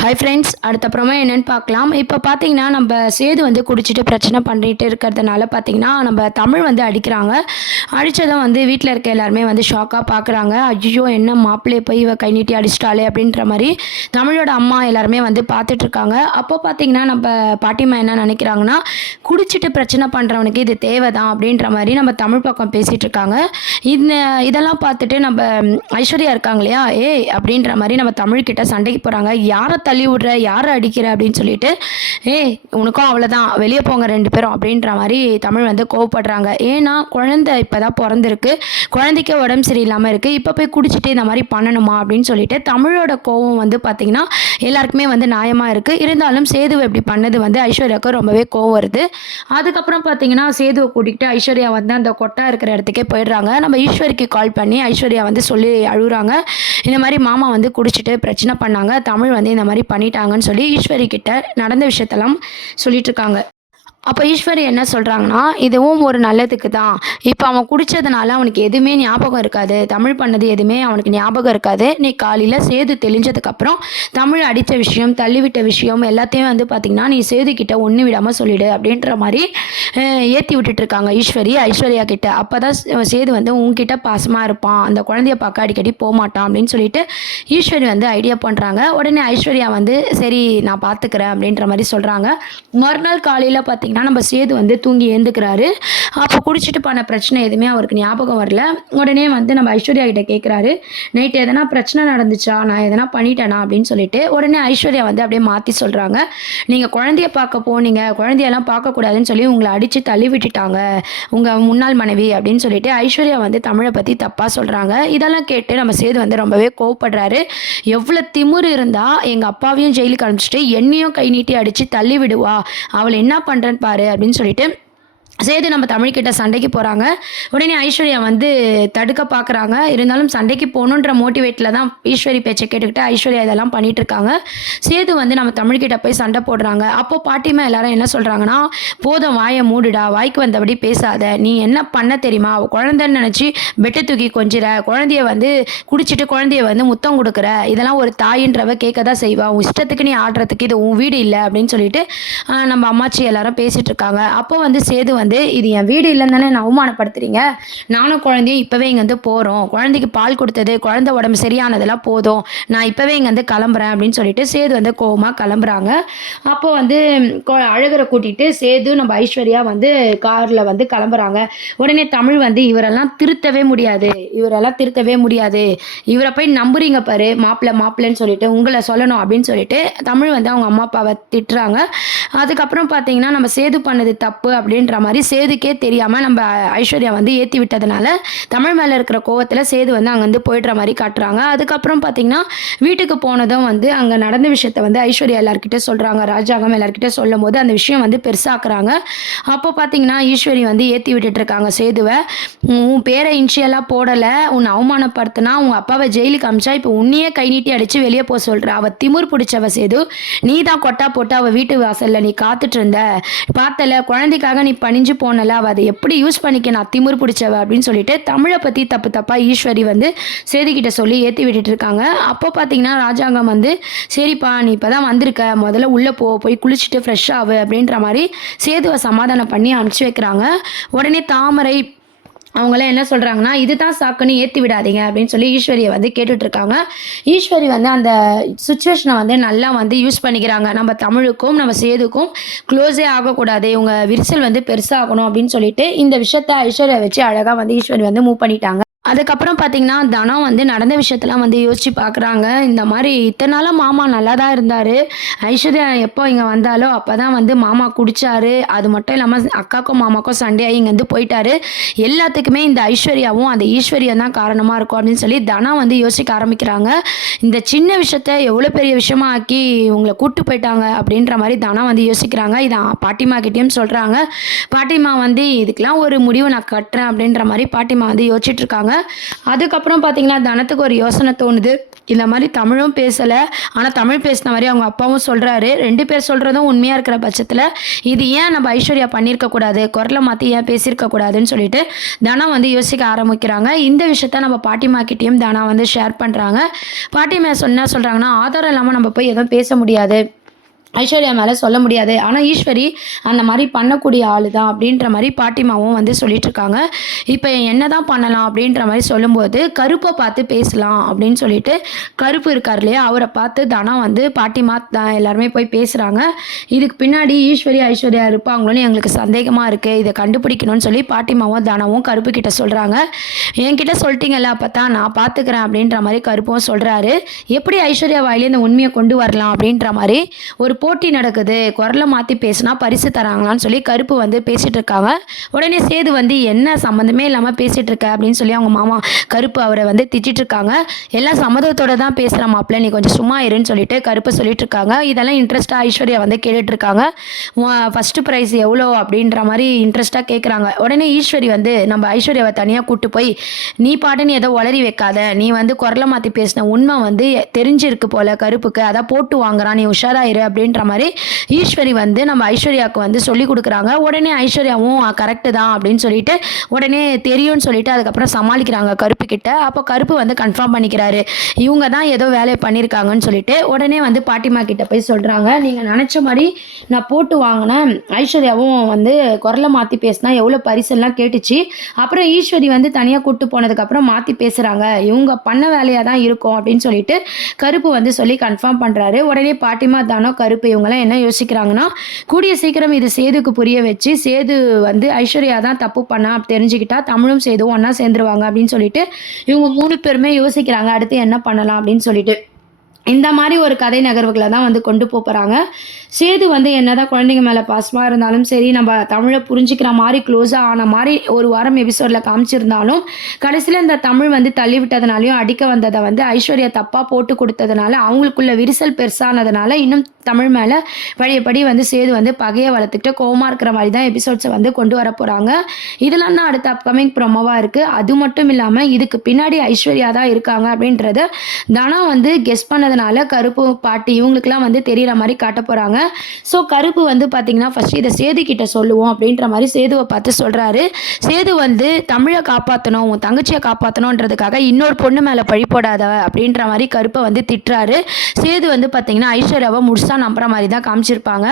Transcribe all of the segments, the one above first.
Hi friends, அடுத்தப்புறமா என்னென்னு பார்க்கலாம். இப்போ பார்த்தீங்கன்னா நம்ம சேது வந்து குடிச்சிட்டு பிரச்சனை பண்ணிட்டு இருக்கிறதுனால பார்த்தீங்கன்னா நம்ம தமிழ் வந்து அடிக்கிறாங்க. அடித்ததும் வந்து வீட்டில் இருக்க எல்லாருமே வந்து ஷாக்காக பார்க்குறாங்க. ஐயோ, என்ன மாப்பிள்ளையை போய் இவ கை நீட்டி அடிச்சிட்டாளே அப்படின்ற மாதிரி தமிழோட அம்மா எல்லாருமே வந்து பார்த்துட்ருக்காங்க. அப்போ பார்த்தீங்கன்னா நம்ம பாட்டிம்மா என்ன நினைக்கிறாங்கன்னா, குடிச்சிட்டு பிரச்சனை பண்ணுறவனுக்கு இது தேவை தான் அப்படின்ற மாதிரி நம்ம தமிழ் பக்கம் பேசிகிட்டு இருக்காங்க. இதெல்லாம் பார்த்துட்டு நம்ம ஐஸ்வர்யா இருக்காங்க இல்லையா, ஏய் அப்படின்ற மாதிரி நம்ம தமிழ்கிட்ட சண்டைக்கு போகிறாங்க. யாரை தள்ளி விடுற, யாரை அடிக்கிற அப்படின்னு சொல்லிட்டு, ஏய் உனக்கும் அவ்வளோதான், வெளியே போங்க ரெண்டு பேரும் அப்படின்ற மாதிரி தமிழ் வந்து கோவப்படுறாங்க. ஏன்னா குழந்தை இப்போ தான் பிறந்திருக்கு, குழந்தைக்கு உடம்பு சரியில்லாமல் இருக்குது, இப்போ போய் குடிச்சிட்டு இந்த மாதிரி பண்ணணுமா அப்படின்னு சொல்லிட்டு தமிழோட கோவம் வந்து பார்த்திங்கன்னா எல்லாருக்குமே வந்து நியாயமாக இருக்குது. இருந்தாலும் சேதுவை இப்படி பண்ணது வந்து ஐஸ்வர்யாவுக்கு ரொம்பவே கோவம் வருது. அதுக்கப்புறம் பார்த்தீங்கன்னா சேதுவை கூட்டிகிட்டு ஐஸ்வர்யா வந்து அந்த கொட்டா இருக்கிற இடத்துக்கே போயிடுறாங்க. நம்ம ஈஸ்வரிக்கு கால் பண்ணி ஐஸ்வர்யா வந்து சொல்லி அழுகுறாங்க. இந்த மாதிரி மாமா வந்து குடிச்சிட்டு பிரச்சனை பண்ணாங்க, தமிழ் வந்து இந்த மாதிரி பண்ணிட்டாங்கன்னு சொல்லி ஈஸ்வரி கிட்ட நடந்த விஷயத்தெல்லாம் சொல்லிட்டு இருக்காங்க. அப்போ ஈஸ்வரி என்ன சொல்கிறாங்கன்னா, இதுவும் ஒரு நல்லதுக்கு தான். இப்போ அவன் குடித்ததுனால அவனுக்கு எதுவுமே ஞாபகம் இருக்காது, தமிழ் பண்ணது எதுவுமே அவனுக்கு ஞாபகம் இருக்காது. நீ காலையில் சேது தெளிஞ்சதுக்கப்புறம் தமிழ் அடித்த விஷயம், தள்ளிவிட்ட விஷயம் எல்லாத்தையும் வந்து பார்த்திங்கன்னா நீ சேதுக்கிட்ட ஒன்று விடாமல் சொல்லிவிடு அப்படின்ற மாதிரி ஏற்றி விட்டுட்ருக்காங்க ஈஸ்வரி ஐஸ்வர்யா கிட்ட. அப்போ தான் சேது வந்து உங்ககிட்ட பாசமாக இருப்பான், அந்த குழந்தைய பார்க்க அடிக்கடி போக மாட்டான் அப்படின்னு சொல்லிட்டு ஈஸ்வரி வந்து ஐடியா பண்ணுறாங்க. உடனே ஐஸ்வர்யா வந்து சரி நான் பார்த்துக்கிறேன் அப்படின்ற மாதிரி சொல்கிறாங்க. மறுநாள் காலையில் பார்த்திங்கன்னா நம்ம சேது வந்து தூங்கி எழுந்துக்கிறாரு. அப்போ குடிச்சிட்டு பண்ண பிரச்சனை எதுவுமே அவருக்கு ஞாபகம் வரல. உடனே வந்து நம்ம ஐஸ்வர்யா கிட்ட கேட்குறாரு, நைட்டு எதனா பிரச்சனை நடந்துச்சா, நான் எதனா பண்ணிட்டேனா அப்படின்னு சொல்லிட்டு. உடனே ஐஸ்வர்யா வந்து அப்படியே மாற்றி சொல்கிறாங்க, நீங்கள் குழந்தைய பார்க்க போனீங்க, குழந்தையெல்லாம் பார்க்கக்கூடாதுன்னு சொல்லி உங்களை அடித்து தள்ளி விட்டுட்டாங்க உங்கள் முன்னாள் மனைவி அப்படின்னு சொல்லிட்டு ஐஸ்வர்யா வந்து தமிழை பற்றி தப்பாக சொல்கிறாங்க. இதெல்லாம் கேட்டு நம்ம சேது வந்து ரொம்பவே கோவப்படுறாரு. எவ்வளோ திமிரு இருந்தால் எங்கள் அப்பாவையும் ஜெயிலுக்கு அனுப்பிச்சிட்டு என்னையும் கை நீட்டி அடித்து தள்ளி விடுவா, அவளை என்ன பண்ணுறேன்னு பாரு அப்படின்னு சொல்லிட்டு சேது நம்ம தமிழ்கிட்ட சண்டைக்கு போகிறாங்க. உடனே ஐஸ்வர்யா வந்து தடுக்க பார்க்குறாங்க. இருந்தாலும் சண்டைக்கு போகணுன்ற மோட்டிவேட்டில் தான் ஈஸ்வரி பேச்சை கேட்டுக்கிட்டு ஐஸ்வர்யா இதெல்லாம் பண்ணிகிட்ருக்காங்க. சேது வந்து நம்ம தமிழ்கிட்ட போய் சண்டை போடுறாங்க. அப்போது பாட்டிமா எல்லாரும் என்ன சொல்கிறாங்கன்னா, போதும் வாயை மூடுடா, வாய்க்கு வந்தபடி பேசாத, நீ என்ன பண்ண தெரியுமா, குழந்தைன்னு நினச்சி பெட்டை தூக்கி கொஞ்சிற, குழந்தைய வந்து குடிச்சிட்டு குழந்தைய வந்து முத்தம் கொடுக்குற, இதெல்லாம் ஒரு தாயின்றவ கேட்க தான் செய்வா, உன் இஷ்டத்துக்கு நீ ஆடுறதுக்கு இது உன் வீடு இல்லை அப்படின்னு சொல்லிட்டு நம்ம அம்மாச்சி எல்லாரும் பேசிகிட்டு இருக்காங்க. அப்போ வந்து சேது வந்து இது என் வீடு இல்லைன்னு தானே நான் அவமானப்படுத்துறீங்க, நானும் குழந்தையும் இப்போவே இங்கேருந்து போகிறோம், குழந்தைக்கு பால் கொடுத்தது, குழந்தை உடம்பு சரியானதெல்லாம் போதும், நான் இப்போவே இங்கேருந்து கிளம்புறேன் அப்படின்னு சொல்லிட்டு சேது வந்து கோவமாக கிளம்புறாங்க. அப்போ வந்து அழகரை கூட்டிகிட்டு சேது நம்ம ஐஸ்வர்யா வந்து காரில் வந்து கிளம்புறாங்க. உடனே தமிழ் வந்து இவரெல்லாம் திருத்தவே முடியாது, இவரை போய் நம்புறீங்க பாரு, மாப்பிள்ளைன்னு சொல்லிட்டு உங்களை சொல்லணும் அப்படின்னு சொல்லிட்டு தமிழ் வந்து அவங்க அம்மா அப்பாவை திட்டுறாங்க. அதுக்கப்புறம் பார்த்தீங்கன்னா நம்ம சேது பண்ணது தப்பு அப்படின்ற மாதிரி சேதுக்கே தெரியாமல் நம்ம ஐஸ்வர்யா வந்து ஏற்றி விட்டதுனால தமிழ் மேலே இருக்கிற கோவத்தில் சேது வந்து அங்கேருந்து போய்ட்ற மாதிரி காட்டுறாங்க. அதுக்கப்புறம் பார்த்திங்கன்னா வீட்டுக்கு போனதும் வந்து அங்கே நடந்த விஷயத்த வந்து ஐஸ்வர்யா எல்லாருக்கிட்டே சொல்கிறாங்க. ராஜாங்கம் எல்லாருக்கிட்டே சொல்லும் போது அந்த விஷயம் வந்து பெருசாக்குறாங்க. அப்போ பார்த்திங்கன்னா ஈஸ்வரி வந்து ஏற்றி விட்டுட்ருக்காங்க சேதுவை. உன் பேரை இன்ஷியலாக போடலை, உன்னை அவமானப்படுத்தினா உங்கள் அப்பாவை ஜெயிலுக்கு அமிச்சா இப்போ உன்னையே கை நீட்டி அடித்து வெளியே போக சொல்கிற, அவள் திமிர் பிடிச்சவ சேது, நீ தான் கொட்டா போட்டு அவள் வீட்டு வாசலில் நீ காத்துட்டு இருந்த, பார்த்தல குழந்தைக்காக நீ பணிஞ்சு போனல, அவள் அதை எப்படி யூஸ் பண்ணிக்க, நான் திமிர் பிடிச்சவ அப்படின்னு சொல்லிட்டு தமிழை பற்றி தப்பாக ஈஸ்வரி வந்து சேதுக்கிட்ட சொல்லி ஏற்றி விட்டுட்டு இருக்காங்க. அப்போ பார்த்தீங்கன்னா ராஜாங்கம் வந்து சரிப்பா நீ இப்போ தான் வந்திருக்க, முதல்ல உள்ளே போய் குளிச்சுட்டு ஃப்ரெஷ் ஆகு அப்படின்ற மாதிரி சேதுவை சமாதானம் பண்ணி அனுப்பிச்சி வைக்கிறாங்க. உடனே தாமரை அவங்களாம் என்ன சொல்கிறாங்கன்னா, இதுதான் சாக்குன்னு ஏற்றி விடாதீங்க அப்படின்னு சொல்லி ஈஸ்வரியை வந்து கேட்டுட்ருக்காங்க. ஈஸ்வரி வந்து அந்த சுச்சுவேஷனை வந்து நல்லா வந்து யூஸ் பண்ணிக்கிறாங்க. நம்ம தமிழுக்கும் நம்ம சேதுக்கும் க்ளோஸே ஆகக்கூடாது, இவங்க விரிசல் வந்து பெருசாகணும் அப்படின்னு சொல்லிட்டு இந்த விஷயத்த ஐஸ்வர்யா வச்சு அழகாக வந்து ஈஸ்வரி வந்து மூவ் பண்ணிட்டாங்க. அதுக்கப்புறம் பார்த்தீங்கன்னா தனம் வந்து நடந்த விஷயத்தெல்லாம் வந்து யோசித்து பார்க்குறாங்க. இந்த மாதிரி இத்தனை நாளாக மாமா நல்லா தான் இருந்தார், ஐஸ்வர்யா எப்போ இங்கே வந்தாலோ அப்போ தான் வந்து மாமா குடித்தாரு, அது மட்டும் இல்லாமல் அக்காக்கும் மாமாக்கும் சண்டையாகி இங்கேருந்து போயிட்டாரு, எல்லாத்துக்குமே இந்த ஐஸ்வர்யாவும் அந்த ஈஸ்வரியம் தான் காரணமாக இருக்கும் அப்படின்னு சொல்லி தனம் வந்து யோசிக்க ஆரம்பிக்கிறாங்க. இந்த சின்ன விஷயத்த எவ்வளோ பெரிய விஷயமா ஆக்கி உங்களை கூப்பிட்டு போயிட்டாங்க அப்படின்ற மாதிரி தனம் வந்து யோசிக்கிறாங்க. இதை பாட்டிமா கிட்டேயும் சொல்கிறாங்க. பாட்டிமா வந்து இதுக்கெலாம் ஒரு முடிவு நான் கட்டுறேன் அப்படின்ற மாதிரி பாட்டிமா வந்து யோசிச்சுட்டு இருக்காங்க. அதுக்கப்புறம் பார்த்தீங்கன்னா தனத்துக்கு ஒரு யோசனை தோணுது. இந்த மாதிரி தமிழும் பேசலை, ஆனால் தமிழ் பேசின மாதிரி அவங்க அப்பாவும் சொல்கிறாரு. 2 பேர் சொல்கிறதும் உண்மையாக இருக்கிற பட்சத்தில் இது ஏன் நம்ம ஐஸ்வர்யா பண்ணியிருக்கக்கூடாது, குரலை மாற்றி ஏன் பேசியிருக்கக்கூடாதுன்னு சொல்லிட்டு தனா வந்து யோசிக்க ஆரம்பிக்கிறாங்க. இந்த விஷயத்த நம்ம பாட்டிமா கிட்டேயும் தனா வந்து ஷேர் பண்ணுறாங்க. பாட்டிமா என்ன சொல்கிறாங்கன்னா, ஆதாரம் இல்லாமல் நம்ம போய் எதுவும் பேச முடியாது, ஐஸ்வர்யா மேலே சொல்ல முடியாது, ஆனால் ஈஸ்வரி அந்த மாதிரி பண்ணக்கூடிய ஆள் தான் அப்படின்ற மாதிரி பாட்டிமாவும் வந்து சொல்லிட்டுருக்காங்க. இப்போ என்ன தான் பண்ணலாம் அப்படின்ற மாதிரி சொல்லும்போது கருப்பை பார்த்து பேசலாம் அப்படின்னு சொல்லிட்டு கருப்பு இருக்கார் இல்லையா, அவரை பார்த்து தனா வந்து பாட்டிமா எல்லாருமே போய் பேசுகிறாங்க. இதுக்கு பின்னாடி ஈஸ்வரி ஐஸ்வர்யா இருப்பாங்களோன்னு எங்களுக்கு சந்தேகமாக இருக்குது, இதை கண்டுபிடிக்கணும்னு சொல்லி பாட்டிமாவும் தனாவும் கருப்பு கிட்ட சொல்கிறாங்க. என்கிட்ட சொல்லிட்டீங்கல்ல, அப்போ தான் நான் பார்த்துக்கிறேன் அப்படின்ற மாதிரி கருப்பும் சொல்கிறாரு. எப்படி ஐஸ்வர்யா வாயிலே இந்த உண்மையை கொண்டு வரலாம் அப்படின்ற மாதிரி ஒரு போட்டி நடக்குது, குரலை மாற்றி பேசினா பரிசு தராங்களான்னு சொல்லி கருப்பு வந்து பேசிகிட்டு இருக்காங்க. உடனே சேது வந்து என்ன சம்மந்தமே இல்லாமல் பேசிகிட்டு இருக்க அப்படின்னு சொல்லி அவங்க மாமா கருப்பு அவரை வந்து திட்டிட்டு இருக்காங்க. எல்லாம் சம்மதத்தோடு தான் பேசுகிற மாப்பிள்ள, நீ கொஞ்சம் சும்மா இருன்னு சொல்லிட்டு கருப்பு சொல்லிட்டு இருக்காங்க. இதெல்லாம் இன்ட்ரெஸ்ட்டாக ஐஸ்வர்யா வந்து கேட்டுட்ருக்காங்க. ஃபஸ்ட்டு ப்ரைஸ் எவ்வளோ அப்படின்ற மாதிரி இன்ட்ரெஸ்ட்டாக கேட்குறாங்க. உடனே ஈஸ்வரி வந்து நம்ம ஐஸ்வர்யாவை தனியாக கூப்பிட்டு போய், நீ பாட்டு நீ ஏதோ உளறி வைக்காத, நீ வந்து குரலை மாற்றி பேசின உண்மை வந்து தெரிஞ்சிருக்கு போல கருப்புக்கு, அதான் போட்டு வாங்குறான், நீ உஷாராயிரு அப்படின்ற மாதிரி ஈஸ்வரி வந்து நம்ம ஐஸ்வர்யாவுக்கு வந்து சொல்லி கொடுக்குறாங்க. உடனே ஐஸ்வர்யாவும் கரெக்டு தான் அப்படின்னு சொல்லிட்டு உடனே தெரியும்னு சொல்லிட்டு அதுக்கப்புறம் சமாளிக்கிறாங்க கருப்பு கிட்ட. அப்போ கருப்பு வந்து கன்ஃபார்ம் பண்ணிக்கிறாரு, இவங்க தான் ஏதோ வேலையை பண்ணியிருக்காங்கன்னு சொல்லிட்டு. உடனே வந்து பாட்டிமா கிட்ட போய் சொல்கிறாங்க, நீங்கள் நினச்ச மாதிரி நான் போட்டு வாங்கினேன், ஐஸ்வர்யாவும் வந்து குரலை மாற்றி பேசினா எவ்வளோ பரிசெல்லாம் கேட்டுச்சு, அப்புறம் ஈஸ்வரி வந்து தனியாக கூப்பிட்டு போனதுக்கப்புறம் மாற்றி பேசுகிறாங்க, இவங்க பண்ண வேலையாக தான் இருக்கும் அப்படின்னு சொல்லிட்டு கருப்பு வந்து சொல்லி கன்ஃபார்ம் பண்ணுறாரு. உடனே பாட்டிமா தானோ கருப்பு இவங்களாம் என்ன யோசிக்கிறாங்கன்னா, கூடிய சீக்கிரம் இது சேதுக்கு புரிய வச்சு சேது வந்து ஐஸ்வர்யா தான் தப்பு பண்ணா தெரிஞ்சுக்கிட்டா தமிழும் சேதுவும் ஒன்றா சேர்ந்துருவாங்க அப்படின்னு சொல்லிட்டு இவங்க 3 பேருமே யோசிக்கிறாங்க அடுத்து என்ன பண்ணலாம் அப்படின்னு சொல்லிட்டு. இந்த மாதிரி ஒரு கதை நகர்வுகளை தான் வந்து கொண்டு போகிறாங்க. சேது வந்து என்னதான் குழந்தைங்க மேலே பாசமாக இருந்தாலும் சரி, நம்ம தமிழை புரிஞ்சிக்கிற மாதிரி க்ளோஸாக ஆன மாதிரி ஒரு வாரம் எபிசோடில் காமிச்சிருந்தாலும் கடைசியில் இந்த தமிழ் வந்து தள்ளி விட்டதுனாலையும் அடிக்க வந்ததை வந்து ஐஸ்வர்யா தப்பாக போட்டு கொடுத்ததுனால அவங்களுக்குள்ள விரிசல் பெருசானதுனால இன்னும் தமிழ் மேலே வழியப்படி வந்து சேது வந்து பகையை வளர்த்துக்கிட்டு கோவமாக இருக்கிற மாதிரி தான் எபிசோட்ஸை வந்து கொண்டு வர போகிறாங்க. இதெல்லாம் தான் அடுத்த அப்கமிங் ப்ரோமோவாக இருக்குது. அது மட்டும் இல்லாமல் இதுக்கு பின்னாடி ஐஸ்வர்யா தான் இருக்காங்க அப்படின்றத தனா வந்து கெஸ் பண்ணது கருப்பு பாட்டி இவங்களுக்குலாம் வந்து தெரியற மாதிரி காட்ட போறாங்க. ஸோ கருப்பு வந்து பார்த்தீங்கன்னா ஃபர்ஸ்ட் இதை சேது கிட்ட சொல்லுவோம் அப்படின்ற மாதிரி சேதுவை பார்த்து சொல்றாரு. சேது வந்து தமிழை காப்பாற்றணும், உன் தங்கச்சியை காப்பாற்றணுன்றதுக்காக இன்னொரு பொண்ணு மேலே பழி போடாத அப்படின்ற மாதிரி கருப்பை வந்து திட்டுறாரு. சேது வந்து பார்த்தீங்கன்னா ஐஸ்வர்யாவை முழுசாக நம்புற மாதிரி தான் காமிச்சிருப்பாங்க.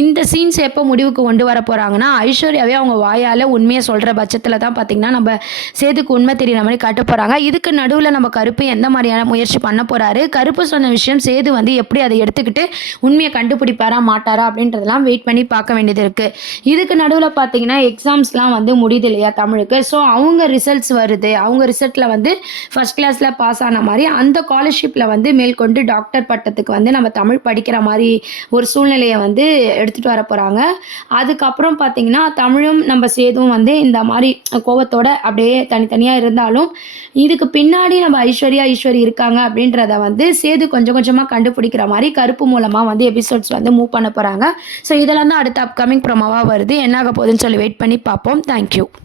இந்த சீன்ஸ் எப்போ முடிவுக்கு கொண்டு வர போகிறாங்கன்னா, ஐஸ்வர்யாவே அவங்க வாயால் உண்மையை சொல்கிற பட்சத்தில் தான் பார்த்தீங்கன்னா நம்ம சேதுக்கு உண்மை தெரியுற மாதிரி காட்ட போகிறாங்க. இதுக்கு நடுவில் நம்ம கருப்பு எந்த மாதிரியான முயற்சி பண்ண போகிறாரு, கருப்பு சொன்ன விஷயம் சேது வந்து எப்படி அதை எடுத்துக்கிட்டு உண்மையை கண்டுபிடிப்பாரா மாட்டாரா அப்படின்றதெல்லாம் வெயிட் பண்ணி பார்க்க வேண்டியது இருக்குது. இதுக்கு நடுவில் பார்த்தீங்கன்னா எக்ஸாம்ஸ்லாம் வந்து முடியுது இல்லையா தமிழுக்கு. ஸோ அவங்க ரிசல்ட்ஸ் வருது, அவங்க ரிசல்ட்டில் வந்து ஃபஸ்ட் கிளாஸில் பாஸ் ஆன மாதிரி அந்த ஸ்காலர்ஷிப்பில் வந்து மேற்கொண்டு டாக்டர் பட்டத்துக்கு வந்து நம்ம தமிழ் படிக்கிற மாதிரி ஒரு சூழ்நிலையை வந்து எடுத்துகிட்டு வர போகிறாங்க. அதுக்கப்புறம் பார்த்தீங்கன்னா தமிழும் நம்ம சேதுவும் வந்து இந்த மாதிரி கோவத்தோட அப்படியே தனித்தனியாக இருந்தாலும் இதுக்கு பின்னாடி நம்ம ஐஸ்வரி இருக்காங்க அப்படின்றத வந்து சேது கொஞ்சம் கொஞ்சமாக கண்டுபிடிக்கிற மாதிரி கருப்பு மூலமாக வந்து எபிசோட்ஸ் வந்து மூவ் பண்ண போகிறாங்க. ஸோ இதெல்லாம் தான் அடுத்த அப்கமிங் ப்ரோமோவாக வருது. என்ன ஆக போகுதுன்னு சொல்லி வெயிட் பண்ணி பார்ப்போம். தேங்க்யூ.